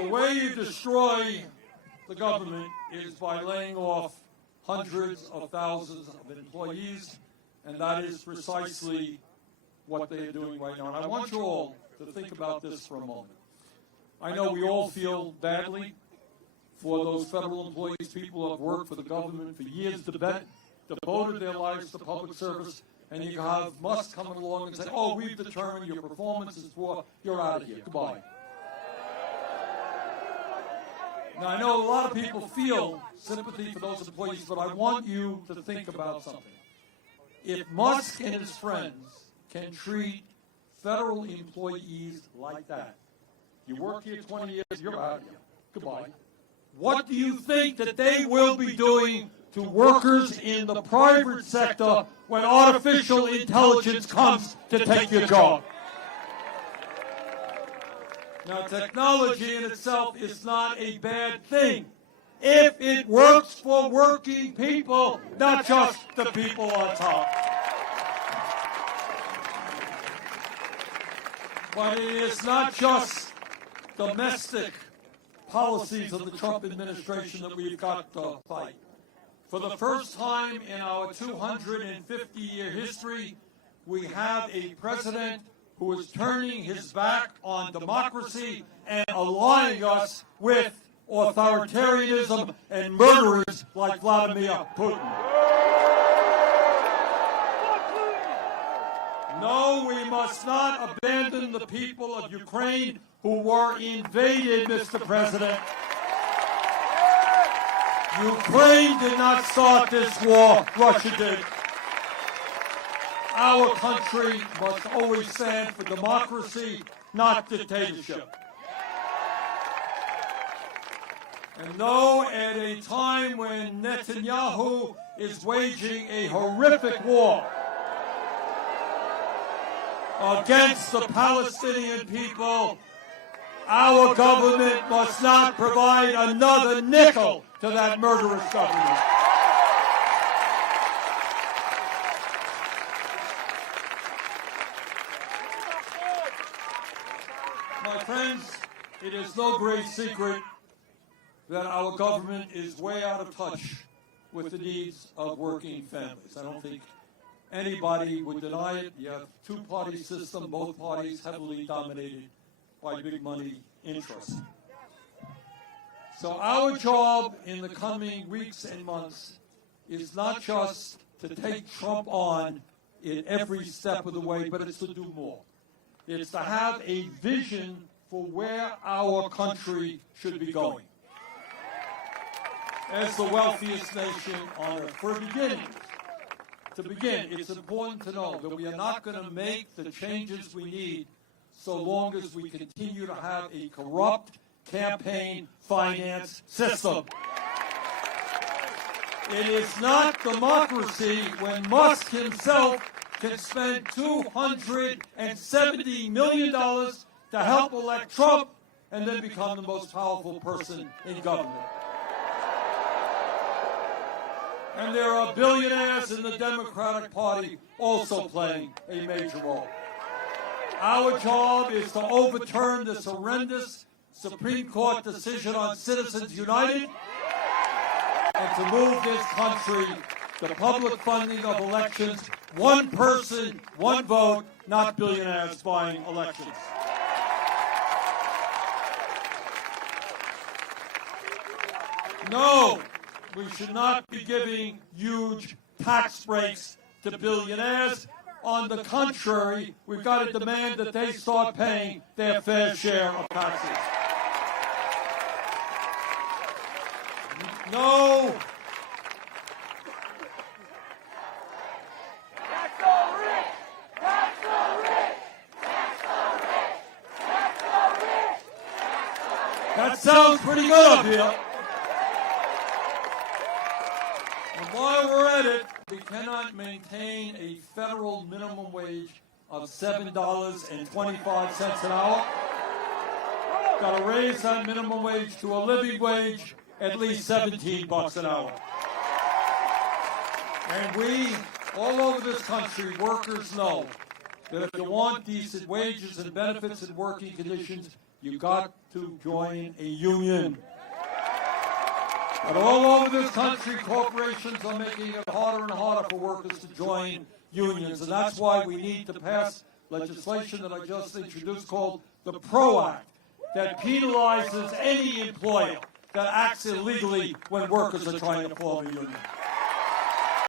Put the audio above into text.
The way you destroy the government is by laying off hundreds of thousands of employees, and that is precisely what they are doing right now. And I want you all to think about this for a moment. I know we all feel badly for those federal employees, people who have worked for the government for years, devoted their lives to public service, and you have Musk coming along and say, oh, we've determined your performance is poor, you're out of here, goodbye. Now, I know a lot of people feel sympathy for those employees, but I want you to think about something. If Musk and his friends can treat federal employees like that, you work here 20 years, you're out of here, goodbye. What do you think that they will be doing to workers in the private sector when artificial intelligence comes to take your job? Now, technology in itself is not a bad thing if it works for working people, not just the people on top. But it is not just domestic policies of the Trump administration that we've got to fight. For the first time in our 250-year history, we have a president who is turning his back on democracy and allying us with authoritarianism and murderers like Vladimir Putin. No, we must not abandon the people of Ukraine who were invaded, Mr. President. Ukraine did not start this war, Russia did. Our country must always stand for democracy, not dictatorship. And no, at a time when Netanyahu is waging a horrific war against the Palestinian people, our government must not provide another nickel to that murderous government. My friends, it is no great secret that our government is way out of touch with the needs of working families. I don't think anybody would deny it. You have a two-party system, both parties heavily dominated by big money interests. So our job in the coming weeks and months is not just to take Trump on in every step of the way, but it's to do more. It's to have a vision for where our country should be going. As the wealthiest nation on earth, to begin, it's important to know that we are not going to make the changes we need so long as we continue to have a corrupt campaign finance system. It is not democracy when Musk himself can spend $270 million to help elect Trump and then become the most powerful person in government. And there are billionaires in the Democratic Party also playing a major role. Our job is to overturn this horrendous Supreme Court decision on Citizens United and to move this country to public funding of elections, one person, one vote, not billionaires buying elections. No, we should not be giving huge tax breaks to billionaires. On the contrary, we've got to demand that they start paying their fair share of taxes. No. Tax the rich! Tax the rich! Tax the rich! Tax the rich! Tax the rich! That sounds pretty good up here. And while we're at it, we cannot maintain a federal minimum wage of $7.25 an hour. Got to raise that minimum wage to a living wage at least $17 an hour. And we, all over this country, workers know that if you want decent wages and benefits and working conditions, You got to join a union. But all over this country, corporations are making it harder and harder for workers to join unions. And that's why we need to pass legislation that I just introduced called the PRO Act, that penalizes any employer that acts illegally when workers are trying to form a union.